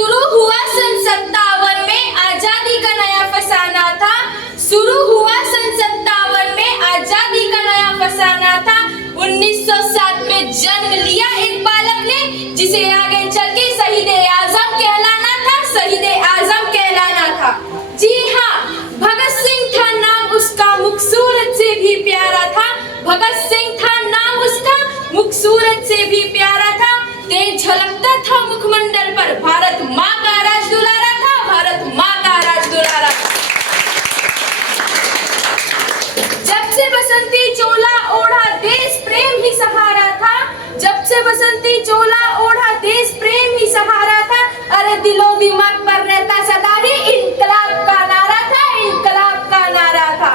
शुरू हुआ सन 57 में आजादी का नया फसाना था। शुरू हुआ सन 57 में आजादी का नया फसाना था। 1907 में जन्म लिया एक बालक ने, जिसे आगे चल के शहीद आजम कहलाना था, शहीद आजम कहलाना था। जी हाँ, भगत सिंह था नाम उसका, खूबसूरत से भी प्यारा था। भगत सिंह था नाम उसका, खूबसूरत से भी प्यारा था। तेज झलकता था मुखमंडल पर, भारत माँ का राज दुलारा था, भारत माँ का राज दुलारा था। जब से बसंती चोला ओढ़ा देश प्रेम ही सहारा था। जब से बसंती चोला ओढ़ा देश प्रेम ही सहारा था। अरे दिलो दिमाग पर रहता सदा ही इनकलाब का नारा था, इनकलाब का नारा था।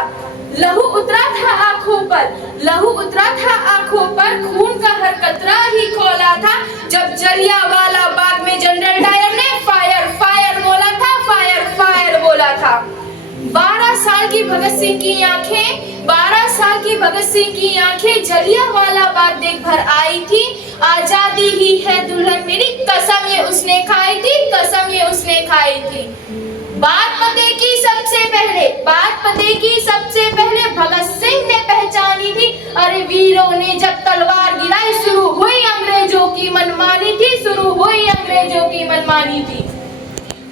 लहू उतरा था आंखों पर, लहू उतरा था आंखों पर, खून का हर कतरा ही खोला था। जब जलियांवाला बाग में जनरल डायर ने फायर फायर बोला था, फायर फायर बोला था। 12 साल की भगत सिंह की आंखें, 12 साल की भगत सिंह की आंखें जलियांवाला बाग देख भर आई थी। आजादी ही है दुल्हन मेरी, कसम ये उसने खाई थी, कसम ये उसने खाई थी। बात पते की सबसे पहले, बात पते की सबसे पहले भगत सिंह ने पहचानी थी। अरे वीरों ने जब तलवार गिराई, शुरू हुई अंग्रेजों की मनमानी थी, शुरू हुई अंग्रेजों की मनमानी थी।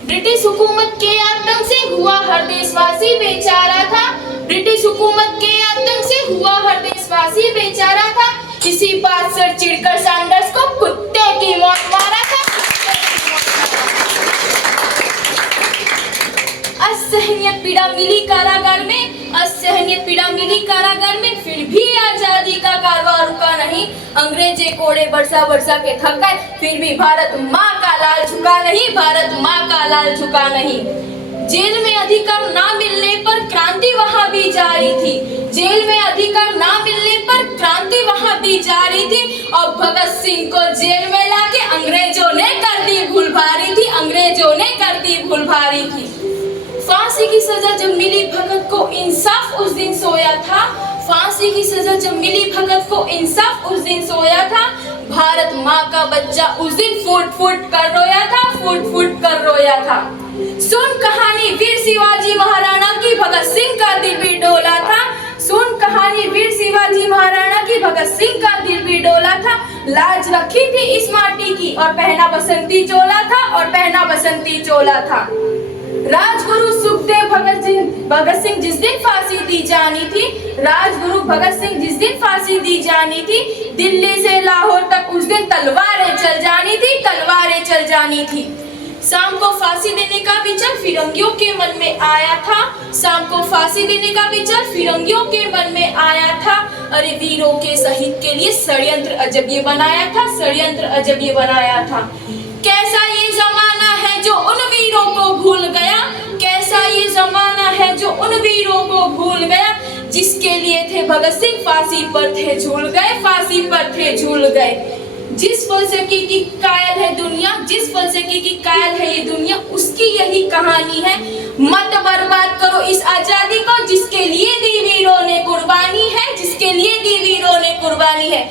ब्रिटिश हुकूमत के आतंक से हुआ हर देशवासी बेचारा था। ब्रिटिश हुकूमत के आतंक से हुआ हर देशवासी बेचारा था। इसी बात से चिढ़कर सैंडर्स को कुत्ते की मौत मारा था। असहनीय पीड़ा मिली कारागार में, असहनीय पीड़ा मिली कारागार में, फिर भी आजादी का कारवां रुका नहीं। अंग्रेजे कोड़े बरसा बरसा के थक गए, फिर भी भारत माँ का लाल झुका नहीं, भारत माँ का लाल झुका नहीं। जेल में अधिकार ना मिलने पर क्रांति वहाँ भी जारी थी। जेल में अधिकार ना मिलने पर क्रांति वहाँ भी जारी थी। और भगत सिंह को जेल में लाके अंग्रेजों ने कर दी भूल भारी थी, अंग्रेजों ने कर दी भूल भारी थी। फांसी की सजा जब मिली भगत को, इंसाफ उस दिन सोया था। फांसी की सजा जब मिली भगत को, इंसाफ उस दिन सोया था। भारत माँ का बच्चा उस दिन फुट फुट कर रोया था, फुट फुट कर रोया था। सुन कहानी वीर शिवाजी महाराणा की, भगत सिंह का दिल भी डोला था। सुन कहानी वीर शिवाजी महाराणा की, भगत सिंह का दिल भी डोला था। लाज रखी थी इस माटी की, और पहना बसंती चोला था, और पहना बसंती चोला था। राजगुरु सुखदेव भगत सिंह जिस दिन फांसी दी जानी थी, राजगुरु भगत सिंह जिस दिन फांसी दी जानी थी, दिल्ली से लाहौर तक उस दिन तलवारें चल जानी थी, तलवारें चल जानी थी। शाम को फांसी देने का विचार फिरंगियों के मन में आया था। शाम को फांसी देने का विचार फिरंगियों के मन में आया था। अरे वीरों के शहीद के लिए षड्यंत्र अजब ये बनाया था, षड्यंत्र अजब ये बनाया था। कैसा ये जमाना है जो उन वीरों को भूल गया, कैसा ये जमाना है जो उन वीरों को भूल गया, जिसके लिए थे भगत सिंह फांसी पर थे झूल गए, फांसी पर थे झूल गए। जिस फलसफे की कायल है दुनिया, जिस फलसफे की कायल है ये दुनिया, उसकी यही कहानी है। मत बर्बाद करो इस आजादी को, जिसके लिए दी वीरों ने कुर्बानी है, जिसके लिए दी वीरों ने कुर्बानी है।